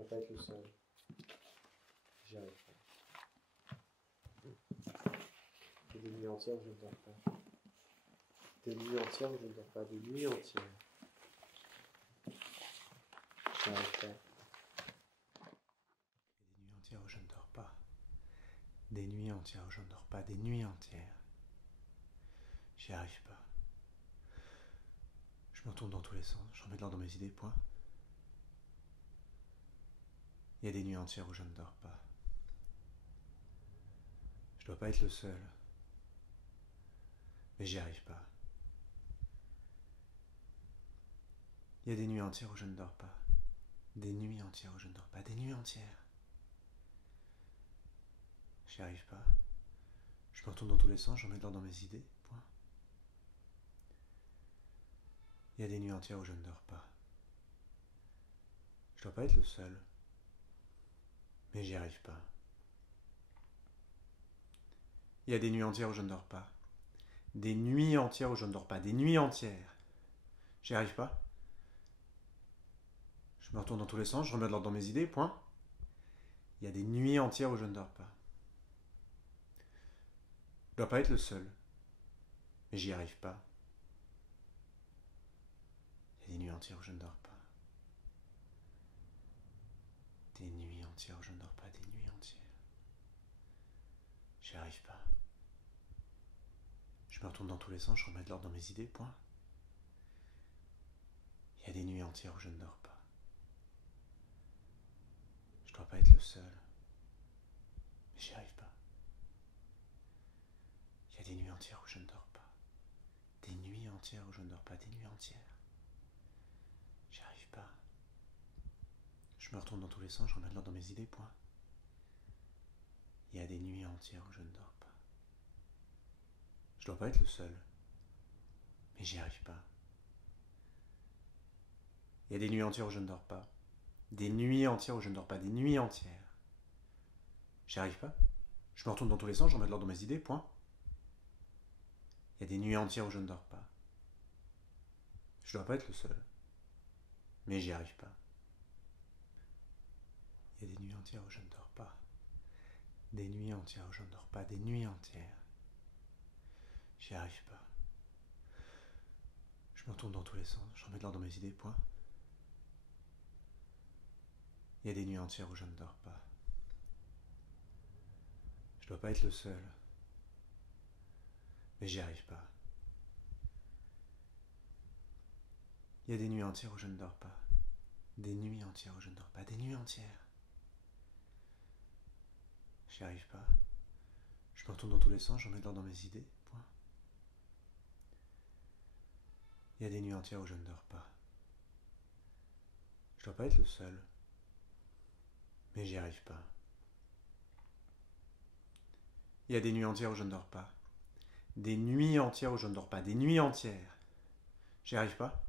dois pas être le seul. J'y arrive pas. Il y a des nuits entières où je ne dors pas. Des nuits entières où je ne dors pas. Des nuits entières. J'y arrive pas. Des nuits entières où je ne dors pas. Des nuits entières où je ne dors pas. Des nuits entières. J'y arrive pas. Je me retourne dans tous les sens. Je remets de l'ordre dans mes idées. Point. Il y a des nuits entières où je ne dors pas. Je dois pas être le seul. Mais j'y arrive pas. Il y a des nuits entières où je ne dors pas. Des nuits entières où je ne dors pas. Des nuits entières. J'y arrive pas. Je me retourne dans tous les sens, je remets de l'ordre dans mes idées. Point. Il y a des nuits entières où je ne dors pas. Je dois pas être le seul. Mais j'y arrive pas. Il y a des nuits entières où je ne dors pas. Des nuits entières où je ne dors pas. Des nuits entières. J'y arrive pas. Je me retourne dans tous les sens, je remets de l'ordre dans mes idées. Point. Il y a des nuits entières où je ne dors pas. Je dois pas être le seul. Mais j'y arrive pas. Il y a des nuits entières où je ne dors pas. Des nuits entières où je ne dors pas. Des nuits entières. J'y arrive pas. Je me retourne dans tous les sens, je remets de l'ordre dans mes idées. Point. Il y a des nuits entières où je ne dors pas. Je dois pas être le seul. Mais j'y arrive pas. Il y a des nuits entières où je ne dors pas. Des nuits entières où je ne dors pas. Des nuits entières. J'y arrive pas. Je me retourne dans tous les sens, je remets de l'ordre dans mes idées. Point. Il y a des nuits entières où je ne dors pas. Je dois pas être le seul. Mais j'y arrive pas. Il y a des nuits entières où je ne dors pas. Des nuits entières où je ne dors pas. Des nuits entières. J'y arrive pas. Je me retourne dans tous les sens, je remets de l'ordre dans mes idées. Point. Il y a des nuits entières où je ne dors pas. Je dois pas être le seul. Mais j'y arrive pas. Il y a des nuits entières où je ne dors pas. Des nuits entières où je ne dors pas. Des nuits entières. J'y arrive pas. Je me retourne dans tous les sens, je remets de l'ordre dans mes idées. Point. Il y a des nuits entières où je ne dors pas. Je dois pas être le seul. Mais j'y arrive pas. Il y a des nuits entières où je ne dors pas. Des nuits entières où je ne dors pas. Des nuits entières. J'y arrive pas. Je me retourne dans tous les sens, je remets de l'ordre dans mes idées. Point. Il y a des nuits entières où je ne dors pas. Je dois pas être le seul. Mais j'y arrive pas. Il y a des nuits entières où je ne dors pas. Des nuits entières où je ne dors pas. Des nuits entières. J'y arrive pas.